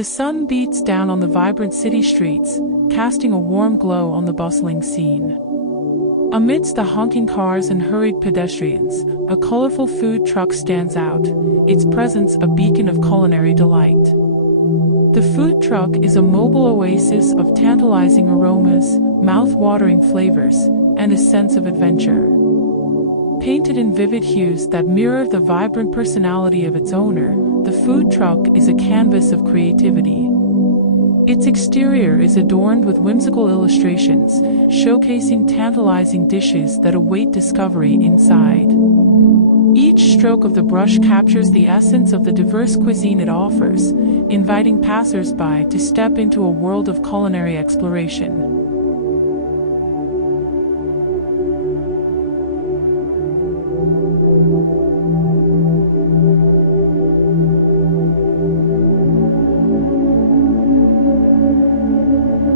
The sun beats down on the vibrant city streets, casting a warm glow on the bustling scene. Amidst the honking cars and hurried pedestrians, a colorful food truck stands out, its presence a beacon of culinary delight. The food truck is a mobile oasis of tantalizing aromas, mouth-watering flavors, and a sense of adventure. Painted in vivid hues that mirror the vibrant personality of its owner, the food truck is a canvas of creativity. Its exterior is adorned with whimsical illustrations, showcasing tantalizing dishes that await discovery inside. Each stroke of the brush captures the essence of the diverse cuisine it offers, inviting passers-by to step into a world of culinary exploration.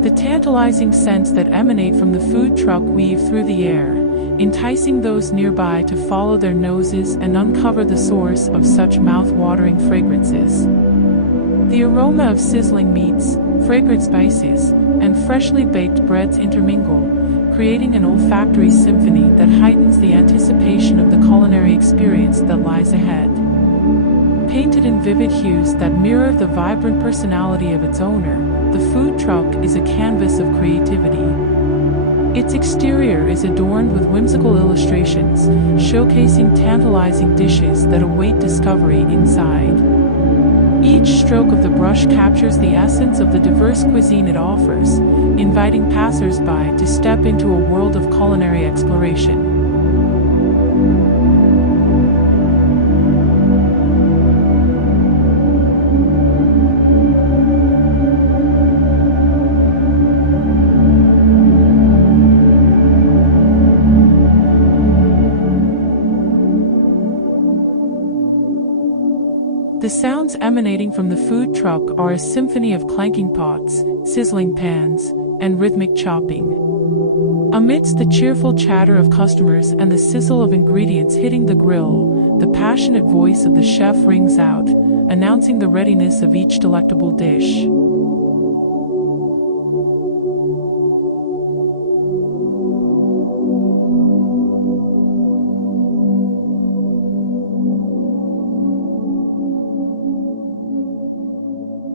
The tantalizing scents that emanate from the food truck weave through the air, enticing those nearby to follow their noses and uncover the source of such mouth-watering fragrances. The aroma of sizzling meats, fragrant spices, and freshly baked breads intermingle, creating an olfactory symphony that heightens the anticipation of the culinary experience that lies ahead. Painted in vivid hues that mirror the vibrant personality of its owner, the food truck is a canvas of creativity. Its exterior is adorned with whimsical illustrations, showcasing tantalizing dishes that await discovery inside. Each stroke of the brush captures the essence of the diverse cuisine it offers, inviting passers-by to step into a world of culinary exploration. The sounds emanating from the food truck are a symphony of clanking pots, sizzling pans, and rhythmic chopping. Amidst the cheerful chatter of customers and the sizzle of ingredients hitting the grill, the passionate voice of the chef rings out, announcing the readiness of each delectable dish.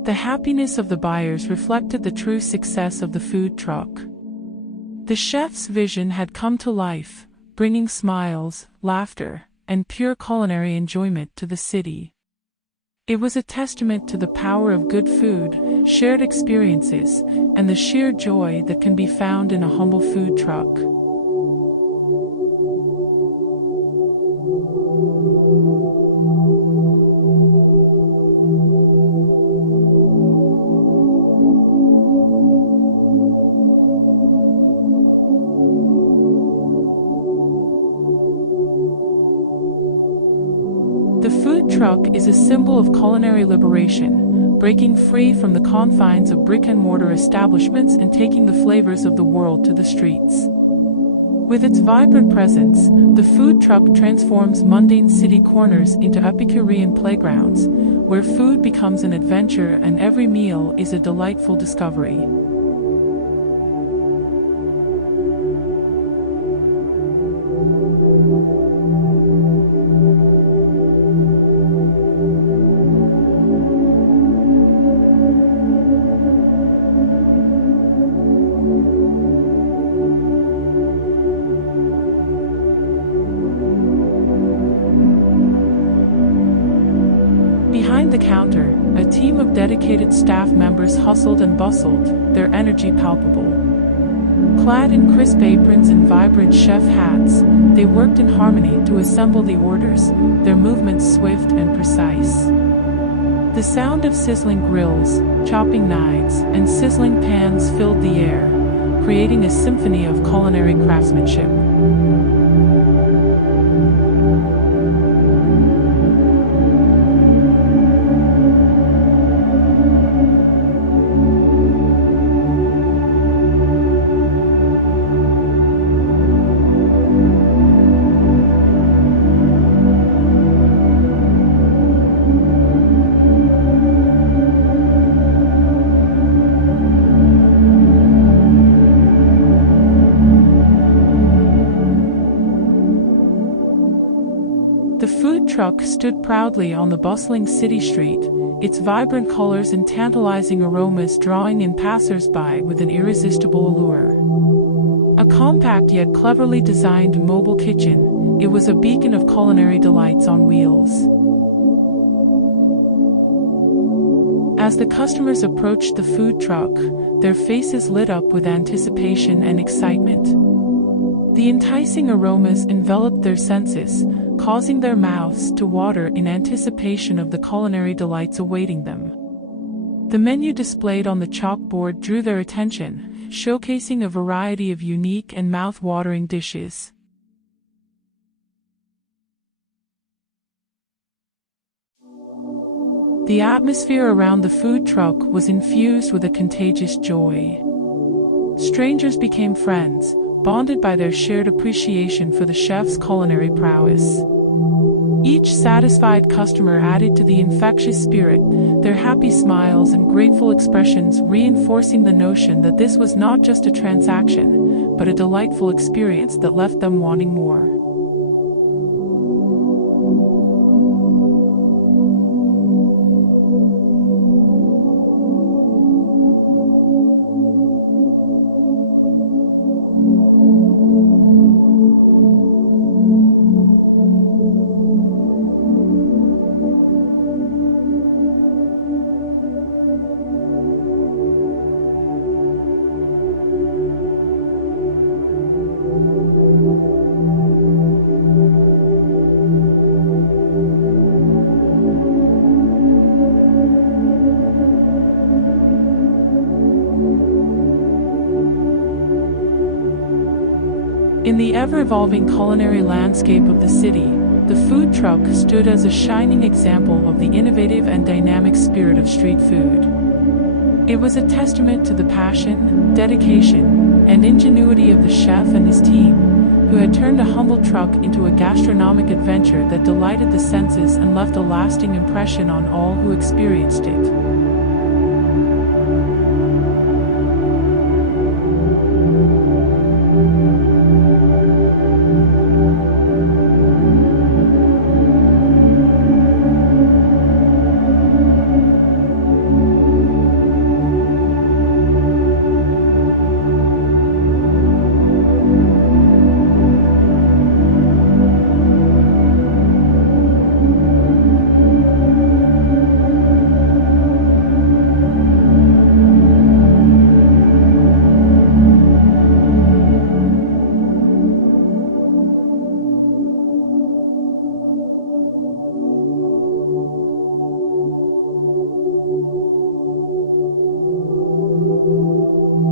The happiness of the buyers reflected the true success of the food truck. The chef's vision had come to life, bringing smiles, laughter, and pure culinary enjoyment to the city. It was a testament to the power of good food, shared experiences, and the sheer joy that can be found in a humble food truck. The food truck is a symbol of culinary liberation, breaking free from the confines of brick-and-mortar establishments and taking the flavors of the world to the streets. With its vibrant presence, the food truck transforms mundane city corners into Epicurean playgrounds, where food becomes an adventure and every meal is a delightful discovery. Behind the counter, a team of dedicated staff members hustled and bustled, their energy palpable. Clad in crisp aprons and vibrant chef hats, they worked in harmony to assemble the orders, their movements swift and precise. The sound of sizzling grills, chopping knives, and sizzling pans filled the air, creating a symphony of culinary craftsmanship. truck stood proudly on the bustling city street, its vibrant colors and tantalizing aromas drawing in passers-by with an irresistible allure. A compact yet cleverly designed mobile kitchen, it was a beacon of culinary delights on wheels. As the customers approached the food truck, their faces lit up with anticipation and excitement. The enticing aromas enveloped their senses, causing their mouths to water in anticipation of the culinary delights awaiting them. The menu displayed on the chalkboard drew their attention, showcasing a variety of unique and mouth-watering dishes. The atmosphere around the food truck was infused with a contagious joy. Strangers became friends, bonded by their shared appreciation for the chef's culinary prowess. Each satisfied customer added to the infectious spirit, their happy smiles and grateful expressions reinforcing the notion that this was not just a transaction, but a delightful experience that left them wanting more. In the ever-evolving culinary landscape of the city, the food truck stood as a shining example of the innovative and dynamic spirit of street food. It was a testament to the passion, dedication, and ingenuity of the chef and his team, who had turned a humble truck into a gastronomic adventure that delighted the senses and left a lasting impression on all who experienced it.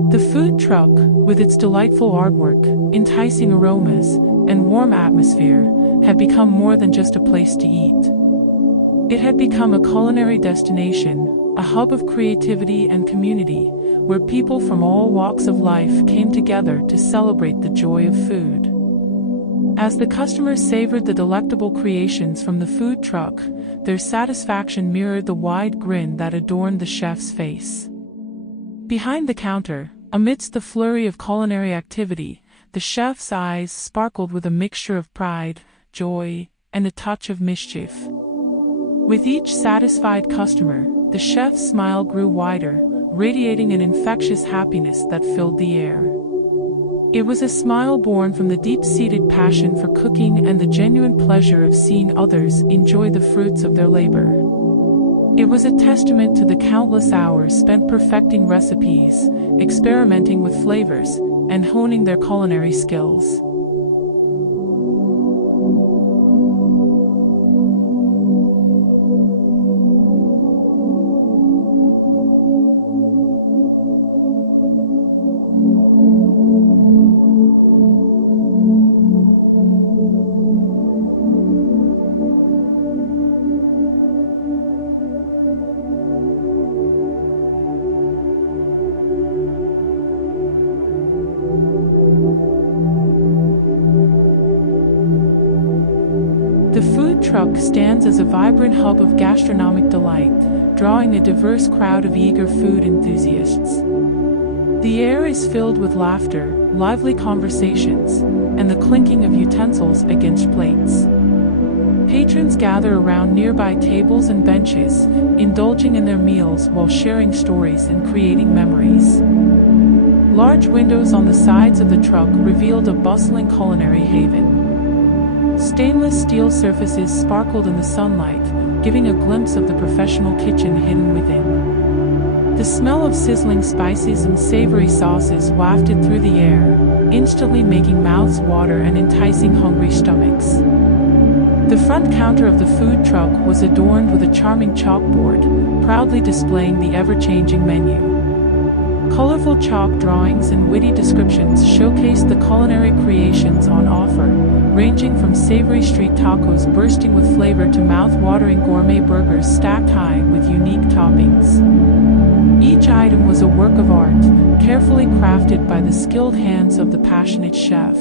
The food truck, with its delightful artwork, enticing aromas, and warm atmosphere, had become more than just a place to eat. It had become a culinary destination, a hub of creativity and community, where people from all walks of life came together to celebrate the joy of food. As the customers savored the delectable creations from the food truck, their satisfaction mirrored the wide grin that adorned the chef's face. Behind the counter, amidst the flurry of culinary activity, the chef's eyes sparkled with a mixture of pride, joy, and a touch of mischief. With each satisfied customer, the chef's smile grew wider, radiating an infectious happiness that filled the air. It was a smile born from the deep-seated passion for cooking and the genuine pleasure of seeing others enjoy the fruits of their labor. It was a testament to the countless hours spent perfecting recipes, experimenting with flavors, and honing their culinary skills. The food truck stands as a vibrant hub of gastronomic delight, drawing a diverse crowd of eager food enthusiasts. The air is filled with laughter, lively conversations, and the clinking of utensils against plates. Patrons gather around nearby tables and benches, indulging in their meals while sharing stories and creating memories. Large windows on the sides of the truck revealed a bustling culinary haven. Stainless steel surfaces sparkled in the sunlight, giving a glimpse of the professional kitchen hidden within. The smell of sizzling spices and savory sauces wafted through the air, instantly making mouths water and enticing hungry stomachs. The front counter of the food truck was adorned with a charming chalkboard, proudly displaying the ever-changing menu. Colorful chalk drawings and witty descriptions showcased the culinary creations on offer, ranging from savory street tacos bursting with flavor to mouth-watering gourmet burgers stacked high with unique toppings. Each item was a work of art, carefully crafted by the skilled hands of the passionate chef.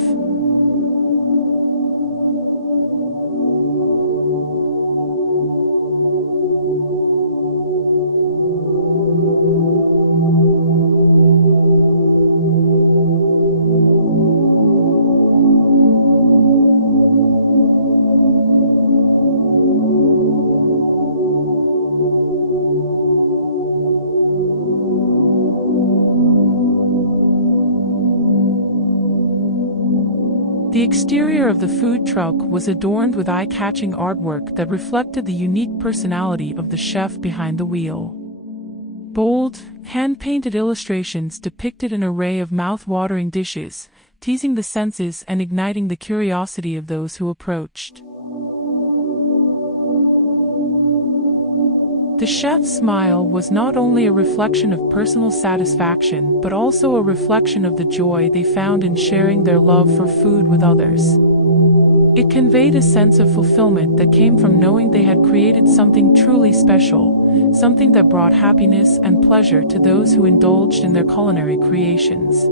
The exterior of the food truck was adorned with eye-catching artwork that reflected the unique personality of the chef behind the wheel. Bold, hand-painted illustrations depicted an array of mouth-watering dishes, teasing the senses and igniting the curiosity of those who approached. The chef's smile was not only a reflection of personal satisfaction but also a reflection of the joy they found in sharing their love for food with others. It conveyed a sense of fulfillment that came from knowing they had created something truly special, something that brought happiness and pleasure to those who indulged in their culinary creations.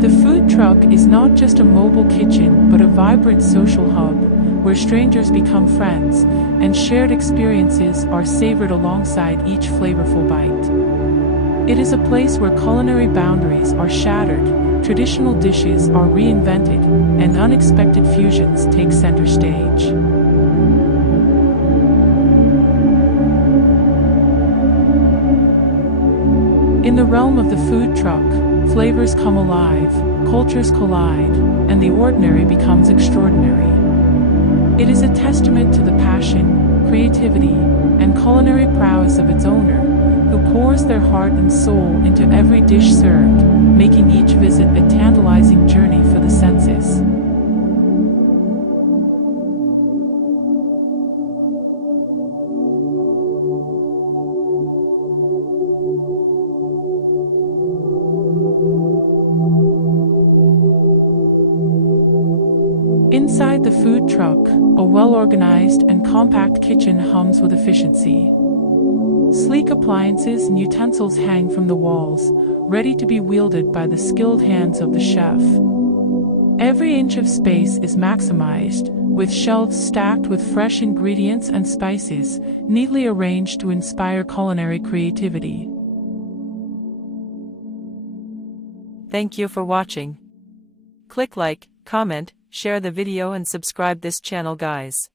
The food truck is not just a mobile kitchen but a vibrant social hub, where strangers become friends, and shared experiences are savored alongside each flavorful bite. It is a place where culinary boundaries are shattered, traditional dishes are reinvented, and unexpected fusions take center stage. In the realm of the food truck, flavors come alive, cultures collide, and the ordinary becomes extraordinary. It is a testament to the passion, creativity, and culinary prowess of its owner, who pours their heart and soul into every dish served, making each visit a tantalizing journey for the senses. Inside the food truck, a well-organized and compact kitchen hums with efficiency. Sleek appliances and utensils hang from the walls, ready to be wielded by the skilled hands of the chef. Every inch of space is maximized, with shelves stacked with fresh ingredients and spices, neatly arranged to inspire culinary creativity. Thank you for watching. Click like, comment, share the video and subscribe this channel guys.